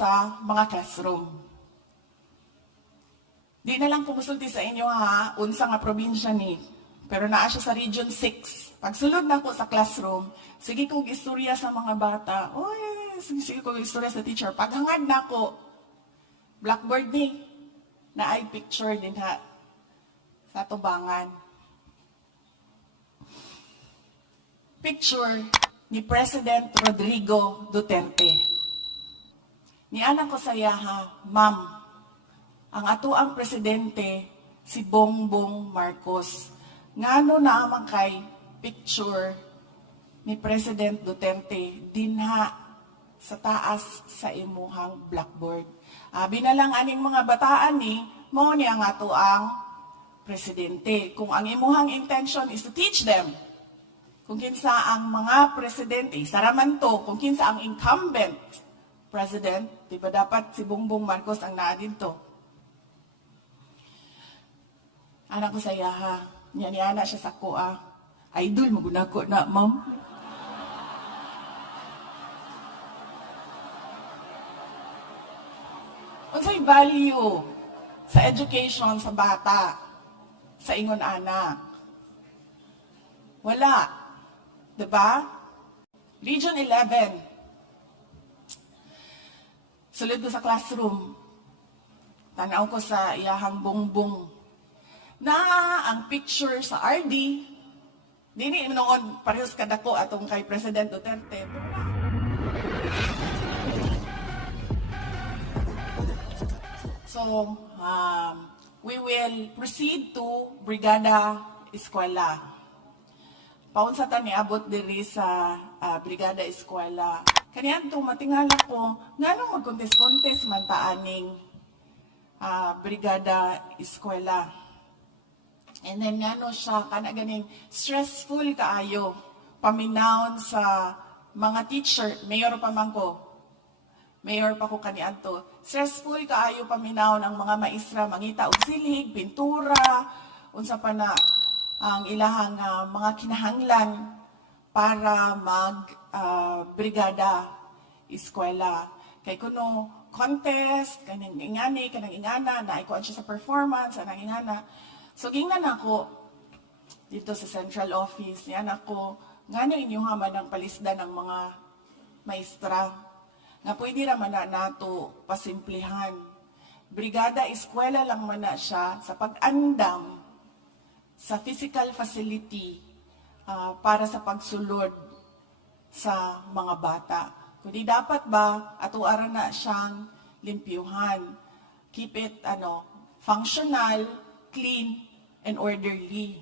sa mga classroom. Di na lang kumusulti sa inyo ha, unsa nga probinsya ni, pero naa siya sa Region 6. Pagsulod na ako sa classroom, sige kong istorya sa mga bata. Oy, sige kong istorya sa teacher. Paghangad na ako, blackboard ni, na ay picture din ha, sa tubangan. Picture ni President Rodrigo Duterte. Ni anak ko sa yaha, Ma'am, ang ato ang presidente, si Bongbong Marcos. Ngano na amang kay picture ni President Duterte dinha sa taas sa imuhang blackboard. Binalang aning mga bataan ni, mo ni ang ato ang presidente. Kung ang imuhang intention is to teach them, kung kinsa ang mga presidente, saraman to, kung kinsa ang incumbent president, di ba dapat si Bongbong Marcos ang naa dito? Anak ko sa yaha, niya siya sa kuha. Idol, maguna ko na, ma'am. Unsay value sa education sa bata, sa ingon anak? Wala. Diba? Region 11. Sulod ko sa classroom. Tanaw ko sa iyahang bongbong na ang picture sa RD, dini noon parehas kadako atong kay President Duterte. So, we will proceed to Brigada Eskwela. Paunsa ta niabot diri sa Brigada Eskwela. Kaniadto matingala ko nganong mag-contest man ta aning Brigada Eskwela. And then ngano siya kana ganing stressful kaayo paminawon sa mga teacher, mayor pa man ko. Mayor pa ko kaniadto. Stressful kaayo paminawon ang mga maestra mangita og silig, pintura, unsa pa na ang ilahang mga kinahanglan para mag brigada eskwela. Kay kuno contest, kanang ingana, naikuan siya sa performance, anang ingana. So, gingnan ako dito sa central office, yan ako, ngano inyo haman ang palisda ng mga maestra, nga pwede naman na nato pasimplihan. Brigada eskwela lang man na siya sa pag-andam sa physical facility para sa pagsulod sa mga bata. Kundi dapat ba, atuara na siyang limpyuhan. Keep it functional, clean, and orderly.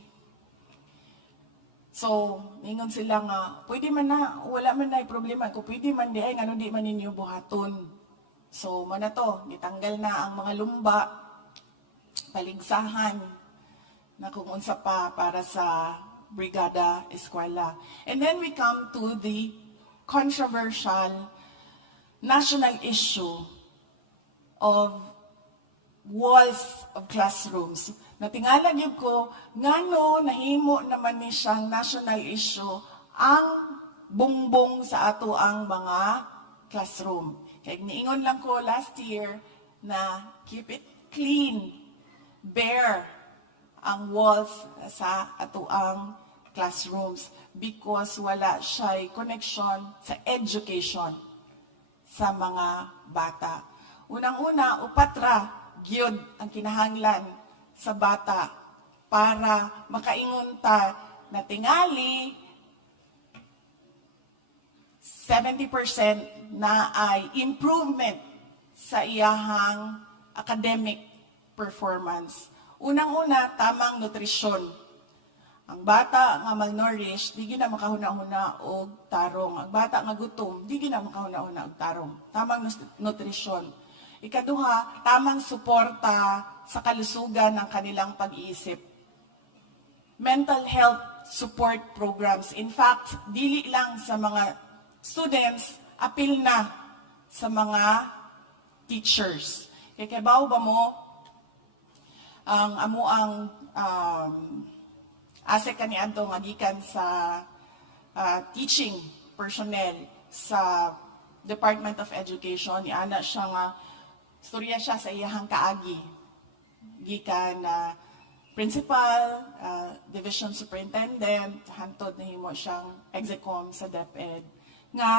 So, ningon sila nga, pwede man na, wala man na problema. Kung pwede man di ay, ngano di man ninyo buhaton. So, mana to, nitanggal na ang mga lumba, paligsahan, na kung unsa pa para sa Brigada Eskwela. And then we come to the controversial national issue of walls of classrooms. Natingala niyo ko, ngano nahimo naman ni siyang national issue ang bongbong sa ato ang mga classroom. Kaya niingon lang ko last year na keep it clean, bare ang walls sa ato ang classrooms because wala siya'y connection sa education sa mga bata. Unang-una, upatra, gyud ang kinahanglan sa bata para makaingon ta na tingali 70% na ay improvement sa iyahang academic performance. Unang-una, tamang nutrisyon. Ang bata nga malnourished, di gina makahuna-huna og tarong. Ang bata nga gutom, di gina makahuna-huna og tarong. Tamang nutrisyon. Ikaduha, tamang suporta sa kalusugan ng kanilang pag-iisip. Mental health support programs. In fact, dili lang sa mga students, apil na sa mga teachers. Kaya ba mo, ang amuang ase kaniadto nga gikan sa teaching personnel sa Department of Education, niana siya nga, storya siya sa iyahang kaagi. Gikan na principal, division superintendent, hantod na himo siyang execom sa DepEd. Nga,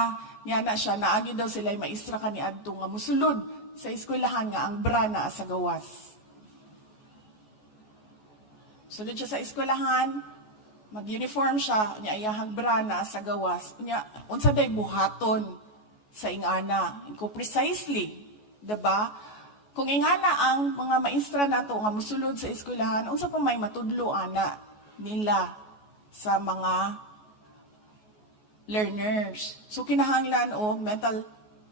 niana siya, naagi daw sila maistra kaniadto nga musulod sa eskwelahan nga ang bra naa sa gawas. Sulod siya sa eskwelahan, mag-uniform siya, niya ayahang bra naa sa gawas, niya, unsa day buhaton sa ingana. Ko precisely, diba? Kung ingana ang mga maestra nato nga musulod sa eskwelahan, unsa pa may matudlo ana nila sa mga learners. So kinahanglan o mental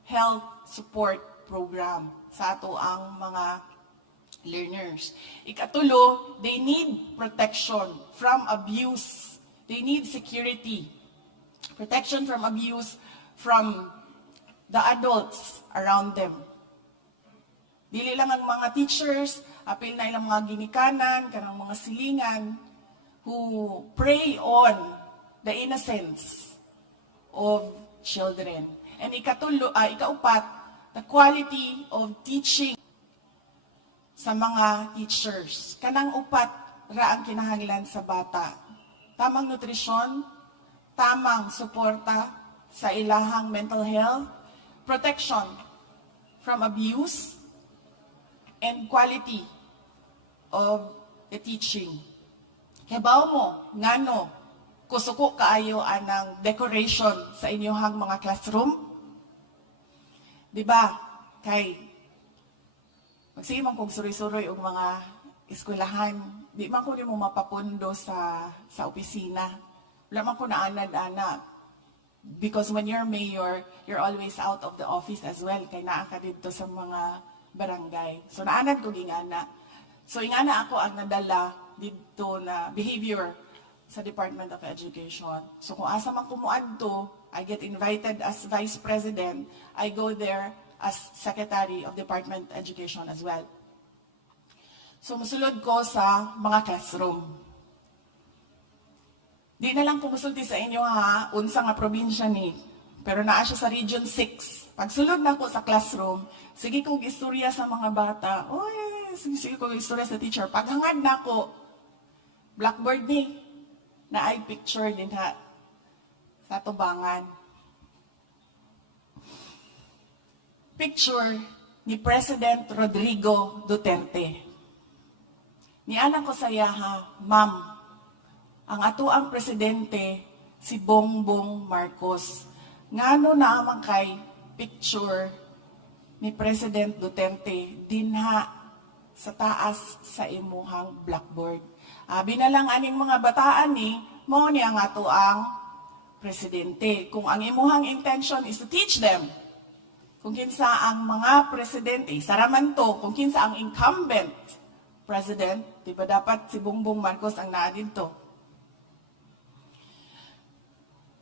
health support program sa ato ang mga learners. Ikatulo, they need protection from abuse. They need security. Protection from abuse from the adults around them. Dili lang ang mga teachers, apil na ilang mga ginikanan, kanang mga silingan, who prey on the innocence of children. And ikaupat, the quality of teaching sa mga teachers. Kanang upat ra ang kinahanglan sa bata. Tamang nutrisyon, tamang suporta sa ilahang mental health, protection from abuse, and quality of the teaching. Kabaw mo, ngano, kusuko kaayo anang decoration sa inyong mga classroom? Diba? Kay magsimang kong suroy-suroy og mga eskwelahan, di man ko mo mapapundo sa opisina. Wala man ko naanad-anak. Because when you're mayor, you're always out of the office as well. Kay naa ka dito sa mga barangay. So naanad ko gingana. So ingana ako ang nadala dito na behavior sa Department of Education. So kung asa man kumuadto, I get invited as Vice President. I go there as Secretary of Department of Education as well. So musulod ko sa mga classroom. Di na lang kumusulti sa inyo ha, unsa nga probinsya ni. Pero naa siya sa Region 6. Pagsulod na ko sa classroom, sige kong istorya sa mga bata. Oy, sige kong istorya sa teacher. Paghangad na ko, blackboard ni, na ay picture din ha, sa tubangan. Picture ni President Rodrigo Duterte. Nianan ko sa yaha, Ma'am, ang ato ang presidente si Bongbong Marcos. Ngano na amang kay picture ni President Duterte dinha sa taas sa imuhang blackboard. Abi na lang aning mga bataan ni, mo ni ang ato ang presidente. Kung ang imuhang intention is to teach them, kung kinsa ang mga presidente, saraman to, kung kinsa ang incumbent president, di ba dapat si Bongbong Marcos ang naa dito?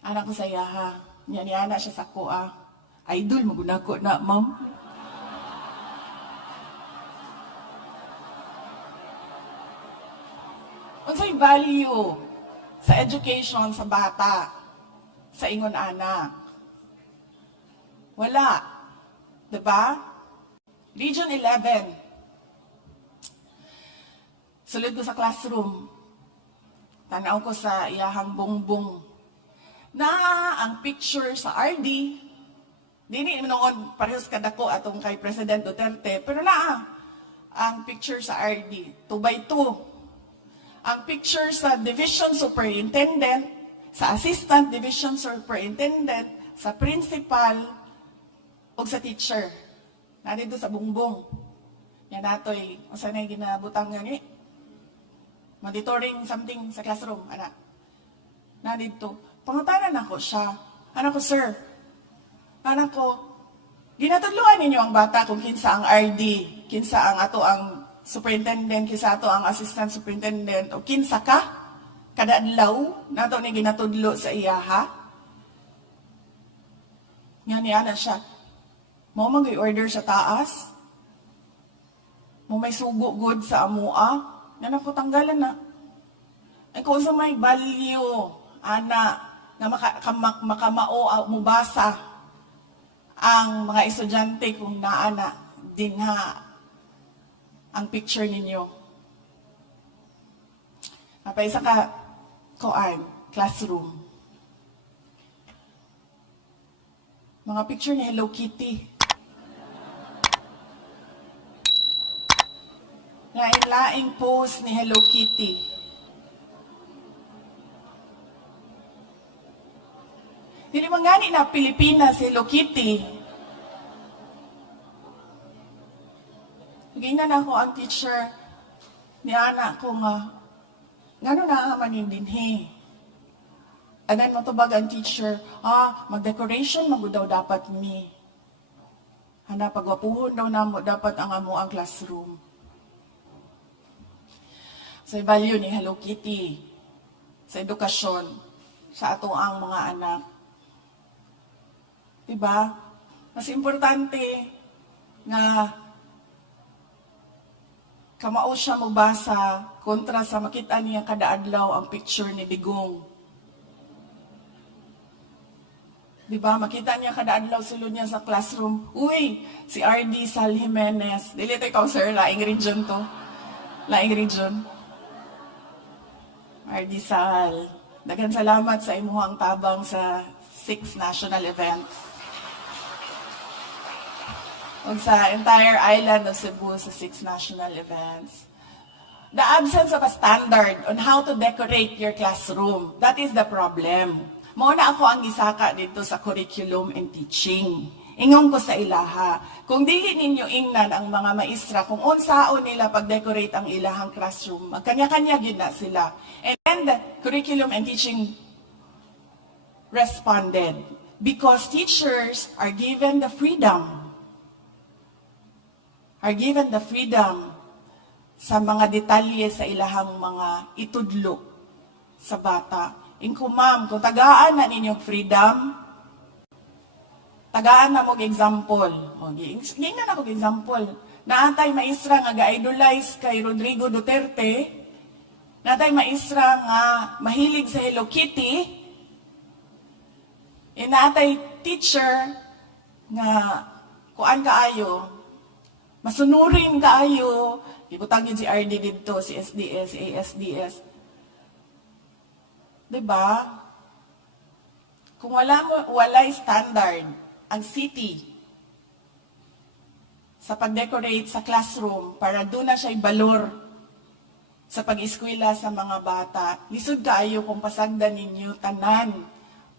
Anak ko sa yaha, niya siya sa kuha. Idol, maguna ko na, ma'am. Unsay value sa education sa bata, sa ingon anak? Wala. Diba? Region 11. Sulod ko sa classroom. Tanaw ko sa iyahang bongbong. Na ang picture sa RD, dini noon parehas kadako atong kay President Duterte, pero ang picture sa RD, 2x2. Ang picture sa Division Superintendent, sa Assistant Division Superintendent, sa Principal, o sa teacher. Nandito sa bungbong. Yan natoy, o sanay ginabutang nga ni. Monitoring something sa classroom, anak. Nandito. Pangutanan ako siya. Anak ko, sir. Anak ko, ginatudluan ninyo ang bata kung kinsa ang RD, kinsa ang ato ang superintendent, kinsa ato ang assistant superintendent, o kinsa ka? Kada adlaw, nato ni ginatudlo sa iyaha. Nga niya na siya. Mo mag-order sa taas. Mo may sugo good sa amua. Yan ako tanggalan na. Ay kung sa may value, ana, na makamao, mubasa, ang mga estudyante kung naana dinha ang picture ninyo. Kapag isa ka classroom. Mga picture ni Hello Kitty. Lain-laing pose ni Hello Kitty. Dili man gani na Pilipinas si Hello Kitty. Gingnan ako ang teacher ni anak ko nga, ngano na manin dinhi. Anan mo tubag ang teacher, mag-decoration magud daw dapat mi. Hana pagwapuhon daw namo dapat ang amo ang classroom. Sa value ni Hello Kitty, sa edukasyon, sa ato ang mga anak. Diba? Mas importante nga kamao siya mubasa kontra sa makita niya kada adlaw ang picture ni Digong. Diba? Makita niya kada adlaw sulod niya sa classroom. Uy, si RD Sal Jimenez. Dili to ikaw, sir. Laing region to. Laing region. RD Sal. Daghang salamat sa imuhang tabang sa 6 national events. O sa entire island of Cebu sa 6 national events. The absence of a standard on how to decorate your classroom, that is the problem. Mauna ako ang gisaka dito sa curriculum and teaching. Ingon ko sa ilaha, kung dili ninyo ingnan ang mga maestra, kung unsaon nila pag-decorate ang ilahang classroom, magkanya-kanya gyud na sila. And then the curriculum and teaching responded, because teachers are given the freedom sa mga detalye sa ilahang mga itudlo sa bata. Kung ma'am, kung tagaan na ninyong freedom, tagaan na mong example. Ngayon na akong example. Naatay maestra nga ga-idolize kay Rodrigo Duterte, naatay maestra nga mahilig sa Hello Kitty, naatay teacher nga kuan kaayo, masunurin kaayo, ibutang yun si RD dito, si SDS, si ASDS. Diba? Kung walay standard ang city sa pag-decorate sa classroom para doon na siya ibalor sa pag-eskwela sa mga bata, lisod kaayo kung pasagdan ninyo tanan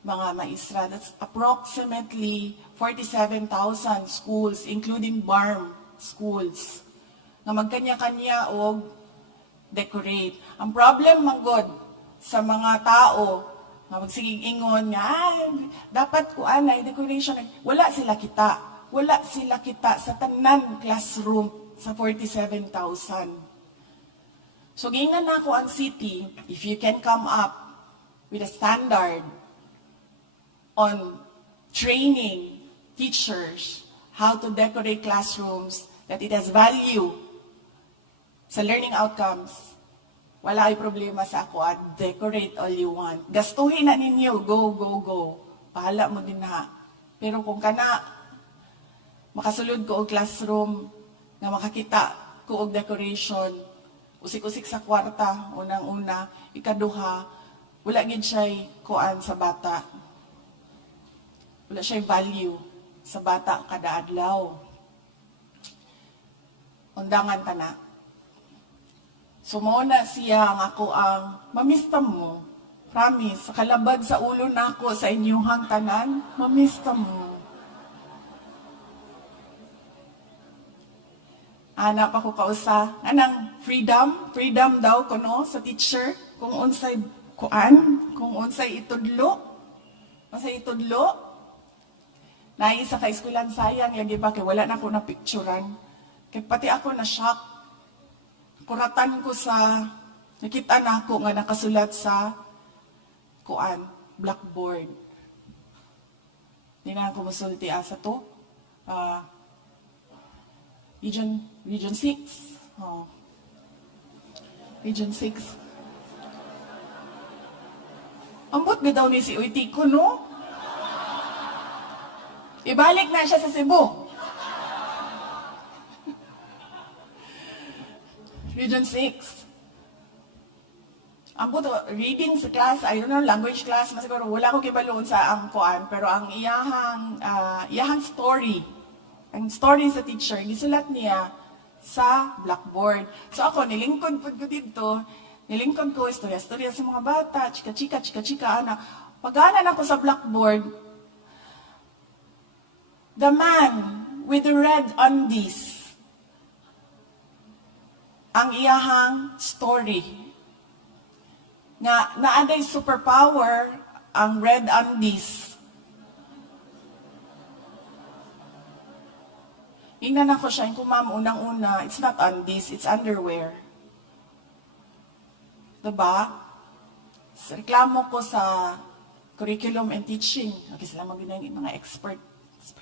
mga maestra. That's approximately 47,000 schools, including BARM schools, na magkanya-kanya og decorate. Ang problem manggod sa mga tao nga magsigig ingon nga dapat kuan na decoration, wala sila kita sa tanan classroom sa 47,000. So gingan na ako ang city, if you can come up with a standard on training teachers how to decorate classrooms, that it has value sa learning outcomes, wala ay problema sa ako. Decorate all you want. Gastuhin na ninyo. Go, go, go. Pahala mo din ha. Pero kung kana, makasulod ko og classroom, na makakita ko og decoration, usik-usik sa kwarta, unang-una, ikaduha, wala gid siya'y kuan sa bata. Wala siya'y value sa bata kada adlaw. Undangan ta na. So, mauna siya ang ako ang mamista mo. Promise, kalabad sa ulo na ako sa inyong tanan, mamista mo. Anak ako kausa, anang freedom daw kuno sa teacher, kung unsay kuan, kung unsay itudlo. Naisa ka eskulan sayang, lagi ba, kay wala na ako na picturean. Kay pati ako na shock. Kuratan ko sa, nakita na ako nga nakasulat sa kuan, blackboard. Hindi na ako musulti asa to. Region 6. Oh. Region 6. Ambot ga daw ni si Uyti ko, no? Ibalik na siya sa Cebu. Region 6. Ang puto, reading sa class, I don't know, language class, mas siguro, wala ko kibaloon sa angkoan, pero ang iyahang story, ang story sa teacher, gisulat niya sa blackboard. So ako, nilingkod ko dito, nilingkod ko, istorya sa mga bata, chika-chika, ana. Pag-anan ako sa blackboard, the man with the red undies, ang iyahang story, nga naaday superpower ang red undies. Ingnan ako siya, kung ma'am, unang-una, it's not undies, it's underwear. Diba? Sa reklamo ko sa curriculum and teaching, okay, sila mag-inang mga experts.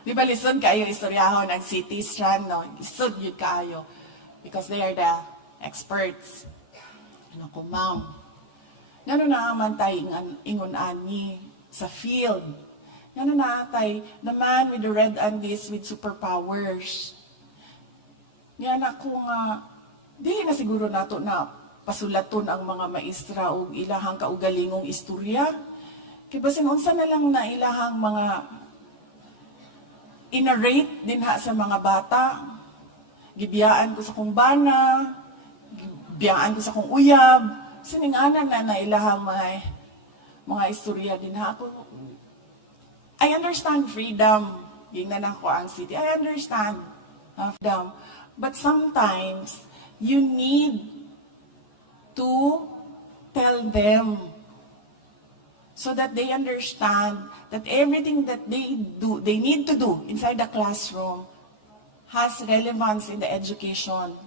Di ba, listen kayo, istoryahon ng city strand, no? Listen yun kayo. Because they are the experts. Ano ko, ma'am? Ngano na man tayo ingon ani sa field? Ngano na tayo, the man with the red undies with superpowers. Nga na ko nga, dili na siguro nato na pasulaton ang mga maestra o ilahang kaugalingong istorya. Kaya basin, unsa na lang na ilahang mga inarrate din ha sa mga bata. Gibiyaan ko sa kong bana, gibiyaan ko sa kong uyab, sininganan na ilahang mga istorya din ha. I understand freedom. Gingnan ako ang city. I understand freedom. But sometimes, you need to tell them so that they understand that everything that they need to do inside the classroom has relevance in the education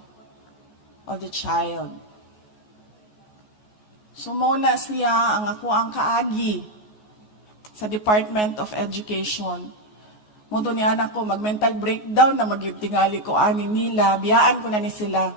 of the child. So muna siya ang ako ang kaagi sa Department of Education. Muto ni anak ko, mag-mental breakdown na mag-tingali ko ani nila, biyaan ko na ni sila.